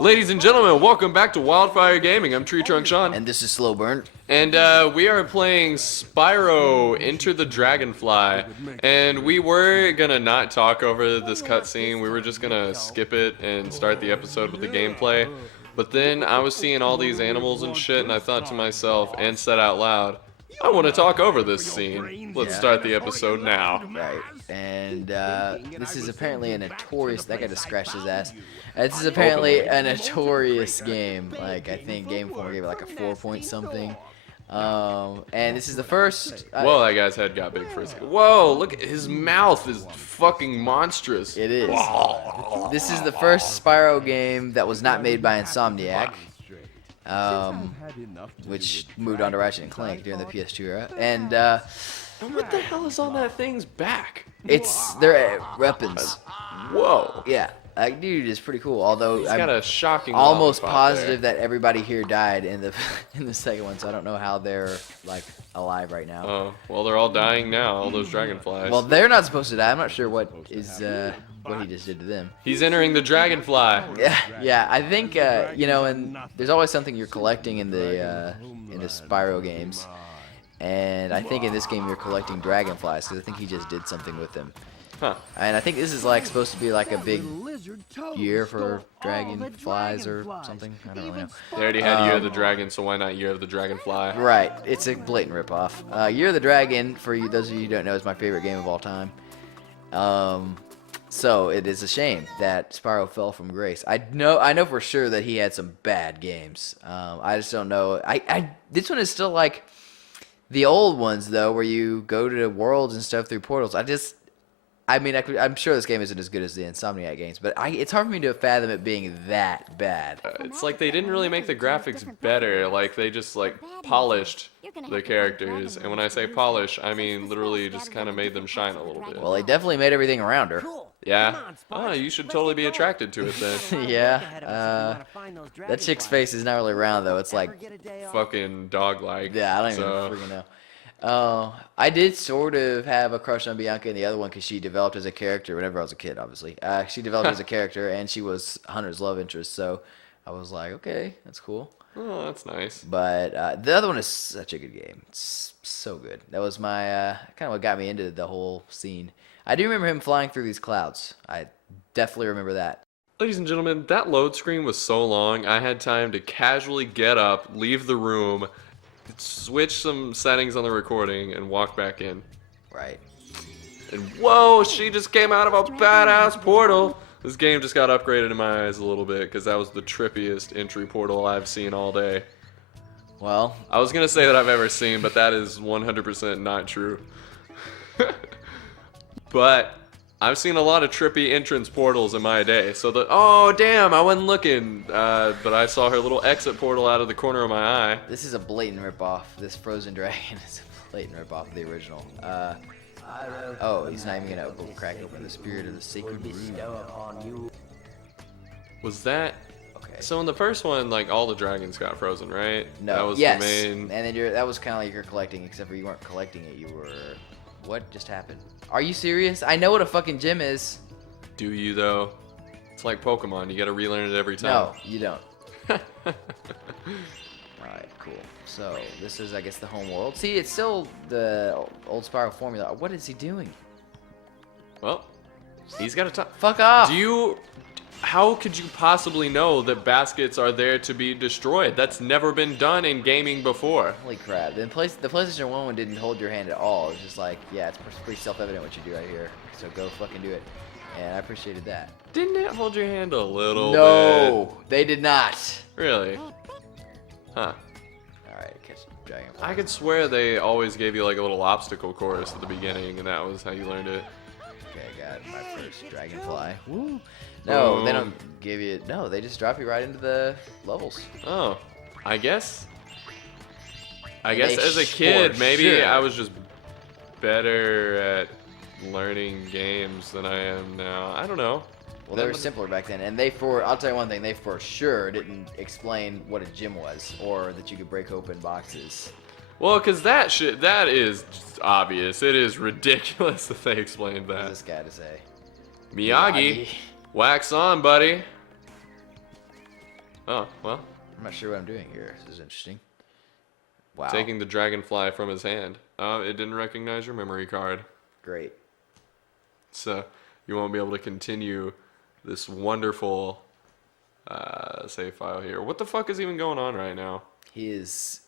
Ladies and gentlemen, welcome back to Wildfire Gaming. I'm Tree Trunk Sean. And this is Slow Burn. And we are playing Spyro Enter the Dragonfly. And we were gonna not talk over this cutscene. We were just gonna skip it and start the episode with the gameplay. But then I was seeing all these animals and shit, and I thought to myself, and said out loud, I want to talk over this scene. Let's start the episode now. Right. And this is apparently a notorious... That guy just scratched his ass. This is apparently a notorious game. Like, I think Game Informer gave it like a 4 point something. And this is the first... Whoa, that guy's head got big for a second. Whoa, look, his mouth is fucking monstrous. It is. This is the first Spyro game that was not made by Insomniac. Which moved on to Ratchet and Clank during the PS2 era. And what the hell is on that thing's back? it's their weapons. Whoa. Yeah, that dude is pretty cool. Although He's I'm got a shocking almost lollipop positive there. that everybody here died in the second one, so I don't know how they're like alive right now. Oh, well, they're all dying now, all those dragonflies. Well, they're not supposed to die. I'm not sure what is what he just did to them. He's entering the Dragonfly. Yeah. I think you know, and there's always something you're collecting in the Spyro games, and I think in this game you're collecting dragonflies because I think he just did something with them. Huh. And I think this is like supposed to be like a big year for dragonflies or something. I don't really know. They already had Year of the Dragon, so why not Year of the Dragonfly? Right, it's a blatant ripoff. Year of the Dragon, for you, those of you who don't know, is my favorite game of all time. So it is a shame that Spyro fell from grace. I know for sure that he had some bad games. I just don't know. This one is still like the old ones though, where you go to worlds and stuff through portals. I'm sure this game isn't as good as the Insomniac games, but it's hard for me to fathom it being that bad. It's like they didn't really make the graphics better. Like they just like polished the characters, and when I say polish, I mean literally just kind of made them shine a little bit. Well, they definitely made everything around her. Yeah. Oh, you should totally be attracted to it then. Yeah. That chick's face is not really round though. It's like Fucking dog-like. yeah, I don't even So, freaking know. I did sort of have a crush on Bianca in the other one because she developed as a character whenever I was a kid, obviously. She developed as a character, and she was Hunter's love interest, so I was like, okay, that's cool. oh, that's nice. But the other one is such a good game. It's so good. That was my kind of what got me into the whole scene. I do remember him flying through these clouds. I definitely remember that. Ladies and gentlemen, that load screen was so long, I had time to casually get up, leave the room, switch some settings on the recording, and walk back in. Right. And whoa, she just came out of a badass portal. This game just got upgraded in my eyes a little bit, because that was the trippiest entry portal I've seen all day. Well, I was going to say that I've ever seen, but that is 100% not true. But I've seen a lot of trippy entrance portals in my day. So oh damn, I wasn't looking, but I saw her little exit portal out of the corner of my eye. this is a blatant ripoff. This Frozen Dragon is a blatant ripoff of the original. Oh, he's not even gonna crack open the spirit of the sacred rune. Was that? Okay. So in the first one, like all the dragons got frozen, right? No. That was yes. the main. And then that was kind of like you're collecting, except for you weren't collecting it. You were. What just happened? Are you serious? I know what a fucking gym is. Do you though? It's like Pokemon. You got to relearn it every time. No, you don't. All right, cool. So this is, I guess, the home world. See, it's still the old Spyro formula. What is he doing? Well, he's got a ton. Fuck off. How could you possibly know that baskets are there to be destroyed? That's never been done in gaming before. Holy crap. The PlayStation 1 one didn't hold your hand at all. It was just like, yeah, it's pretty self-evident what you do right here. So go fucking do it. And I appreciated that. Didn't it hold your hand a little bit? No, they did not. Really? Huh. Alright, catch Dragonfly. I could swear they always gave you like a little obstacle course at the beginning, and that was how you learned it. Okay, I got my first Dragonfly. Woo. No, they Boom. don't give you... No, they just drop you right into the levels. Oh, I guess They as a kid, for maybe sure. I was just better at learning games than I am now. I don't know. Well, they were simpler back then, and I'll tell you one thing, they for sure didn't explain what a gym was, or that you could break open boxes. Well, because that is just obvious. It is ridiculous that they explained What that. does this guy to say? Miyagi, wax on, buddy. Oh, well. I'm not sure what I'm doing here. This is interesting. Wow. Taking the Dragonfly from his hand. Oh, it didn't recognize your memory card. Great. So you won't be able to continue this wonderful save file here. What the fuck is even going on right now? He is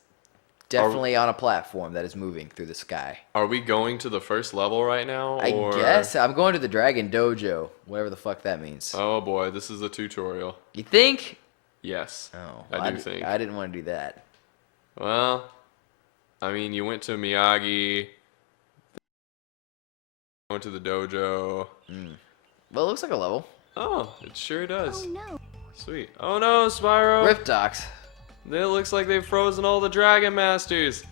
definitely on a platform that is moving through the sky. Are we going to the first level right now? I or... guess. I'm going to the Dragon Dojo, whatever the fuck that means. Oh boy, this is a tutorial. You think? Yes. Oh, I do think. I didn't want to do that. Well, I mean, you went to Miyagi, went to the dojo. Well, it looks like a level. Oh, it sure does. Oh no. Sweet. Oh no, Spyro. Riptox. It looks like they've frozen all the Dragon Masters.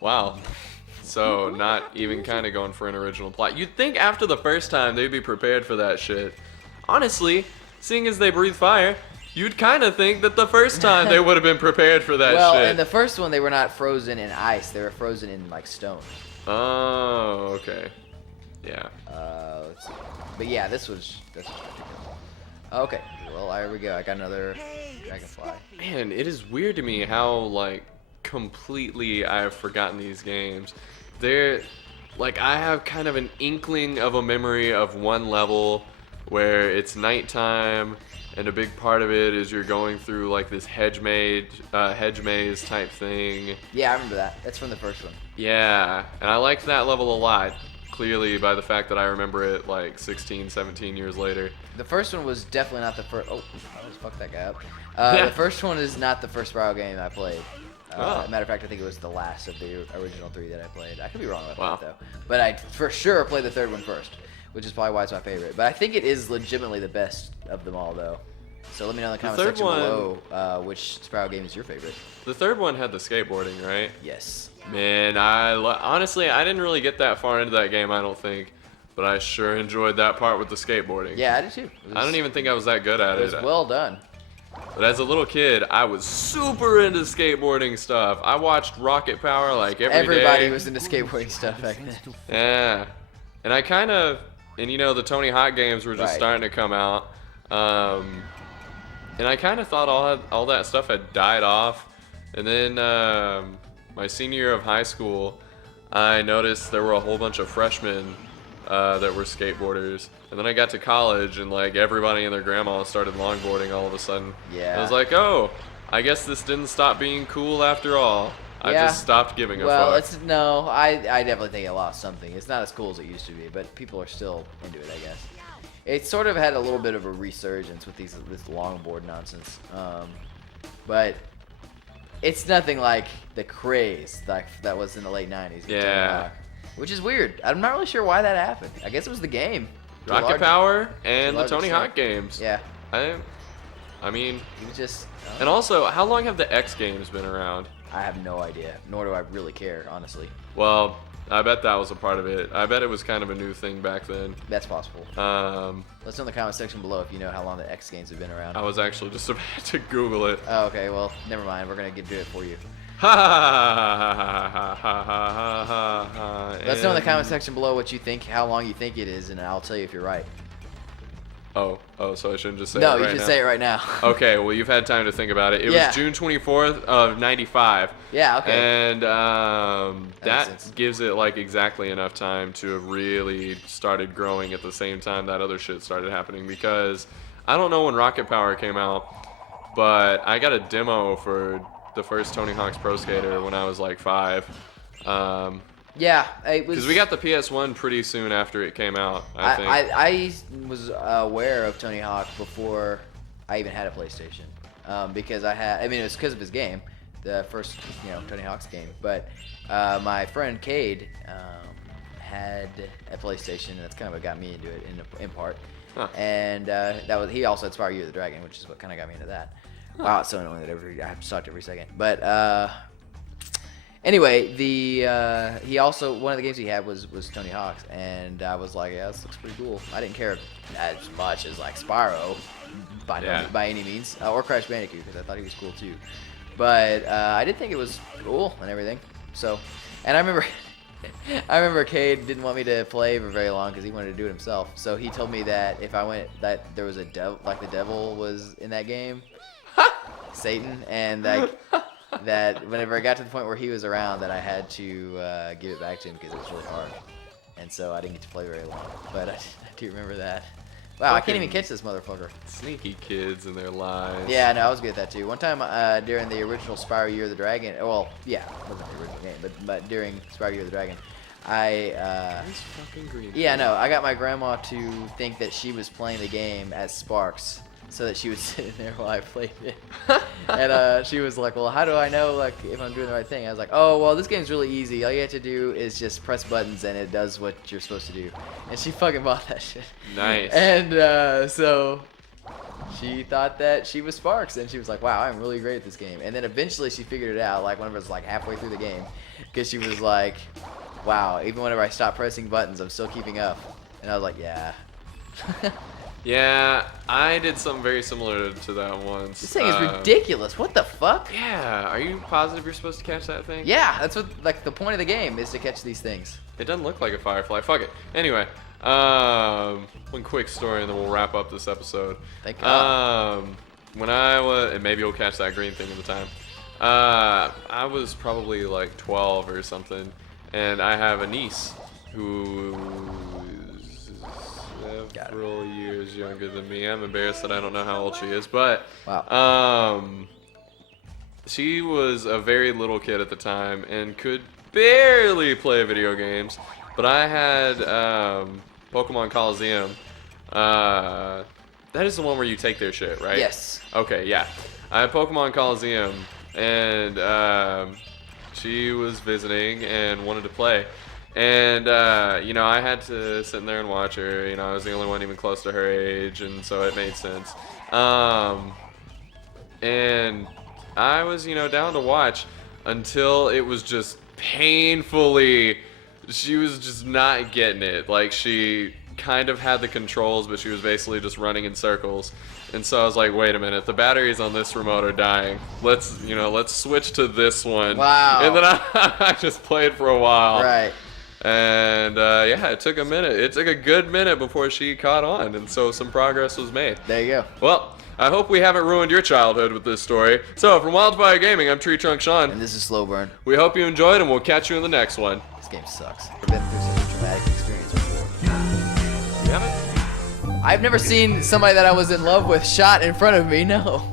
Wow. So, not even kind of going for an original plot. You'd think after the first time they'd be prepared for that shit. Honestly, seeing as they breathe fire, you'd kind of think that the first time they would have been prepared for that Well, shit. in the first one, they were not frozen in ice. They were frozen in, like, stone. Oh, okay. Yeah. Let's see. But yeah, this was... Okay. Well, here we go. I got another Dragonfly. Man, it is weird to me how, like, completely I've forgotten these games. They're... Like, I have kind of an inkling of a memory of one level where it's nighttime, and a big part of it is you're going through, like, this hedge maze type thing. Yeah, I remember that. That's from the first one. Yeah, and I liked that level a lot, clearly by the fact that I remember it, like, 16, 17 years later. The first one was definitely not the first... Oh, I just fucked that guy up. Yeah. The first one is not the first Spyro game I played. Oh. Matter of fact, I think it was the last of the original 3 that I played. I could be wrong about Wow. that, though. But I for sure played the third one first, which is probably why it's my favorite. But I think it is legitimately the best of them all, though. So let me know in the comment third section one- below which Spyro game is your favorite. The third one had the skateboarding, right? Yes. Man, honestly, I didn't really get that far into that game, I don't think. But I sure enjoyed that part with the skateboarding. Yeah, I did too. I don't even think I was that good at It was it. well done. But as a little kid, I was super into skateboarding stuff. I watched Rocket Power like every Everybody day. was into skateboarding stuff back then. Yeah. And I kind of, and you know, the Tony Hawk games were just Right. starting to come out. And I kind of thought all that stuff had died off. And then my senior year of high school, I noticed there were a whole bunch of freshmen that were skateboarders. And then I got to college, and like everybody and their grandma started longboarding all of a sudden. Yeah. I was like, oh, I guess this didn't stop being cool after all. I Yeah. just stopped giving a Well, fuck. no, I definitely think it lost something. It's not as cool as it used to be, but people are still into it, I guess. It sort of had a little bit of a resurgence with this longboard nonsense, but it's nothing like the craze that was in the late '90s. with Tony Yeah. Hawk, which is weird. I'm not really sure why that happened. I guess it was the game. To a Rocket large- Power and the large Tony extent. Hawk games. Yeah, I mean, it was just. and also, how long have the X games been around? I have no idea, nor do I really care, honestly. Well, I bet that was a part of it. I bet it was kind of a new thing back then. That's possible. Let's know in the comment section below if you know how long the X games have been around. I was actually just about to Google it. Oh, okay, well, never mind. We're gonna do it for you. Ha ha ha ha ha ha ha ha ha. Let's know in the comment section below what you think, how long you think it is, and I'll tell you if you're right. Oh, so I shouldn't just say No, it right you should now? say it right now. Okay, well, you've had time to think about it. It Yeah. was June 24th of 95. Yeah, okay. And makes that sense. gives it like exactly enough time to have really started growing at the same time that other shit started happening. Because I don't know when Rocket Power came out, but I got a demo for the first Tony Hawk's Pro Skater when I was like 5. Yeah, it was. Because we got the PS1 pretty soon after it came out, I think. I was aware of Tony Hawk before I even had a PlayStation, because I mean, it was because of his game, the first, Tony Hawk's game. But my friend Cade had a PlayStation, and that's kind of what got me into it in part. Huh. And he also had Spyro Year of the Dragon, which is what kind of got me into that. Wow, it's so annoying that I have to talk every second. But anyway, he also, one of the games he had was Tony Hawk's, and I was like, yeah, this looks pretty cool. I didn't care as much as like Spyro by any means, or Crash Bandicoot, because I thought he was cool too. But I did think it was cool and everything. So, and I remember I remember Cade didn't want me to play for very long because he wanted to do it himself. So he told me that if I went, that there was a devil, like the devil was in that game, Satan, and like that whenever I got to the point where he was around, that I had to give it back to him because it was really hard, and so I didn't get to play very long. But I do remember that. Wow, I can't even catch this motherfucker. Sneaky kids and their lies. Yeah, no, I was good at that too. One time during the original Spyro Year of the Dragon, well, yeah, it wasn't the original game, but during Spyro Year of the Dragon, Nice fucking green. yeah, no, I got my grandma to think that she was playing the game as Sparks, so that she would sit in there while I played it. And she was like, well, how do I know like if I'm doing the right thing? I was like, oh, well, this game's really easy. All you have to do is just press buttons and it does what you're supposed to do. And she fucking bought that shit. Nice. And so she thought that she was Sparks, and she was like, wow, I'm really great at this game. And then eventually she figured it out, like whenever it was like halfway through the game, because she was like, wow, even whenever I stop pressing buttons, I'm still keeping up. And I was like, yeah. Yeah, I did something very similar to that once. This thing is ridiculous. What the fuck? Yeah, are you positive you're supposed to catch that thing? Yeah, that's what like the point of the game is, to catch these things. It doesn't look like a firefly. Fuck it. Anyway, one quick story and then we'll wrap up this episode. Thank God. When I was, and maybe you'll catch that green thing at the time. I was probably like 12 or something, and I have a niece who is several years younger than me. I'm embarrassed that I don't know how old she is, but Wow. she was a very little kid at the time and could barely play video games. But I had Pokemon Coliseum. That is the one where you take their shit, right? Yes. Okay, yeah. I had Pokemon Coliseum, and she was visiting and wanted to play. And, you know, I had to sit in there and watch her. You know, I was the only one even close to her age, and so it made sense. And I was, you know, down to watch until it was just painfully, she was just not getting it. Like, she kind of had the controls, but she was basically just running in circles. And so I was like, wait a minute, the batteries on this remote are dying. Let's switch to this one. Wow. And then I just played for a while. Right. And yeah, it took a minute. It took a good minute before she caught on, and so some progress was made. There you go. Well, I hope we haven't ruined your childhood with this story. So, from Wildfire Gaming, I'm Tree Trunk Sean. And this is Slow Burn. We hope you enjoyed, and we'll catch you in the next one. This game sucks. I've been through such a traumatic experience before. You haven't? I've never seen somebody that I was in love with shot in front of me, no.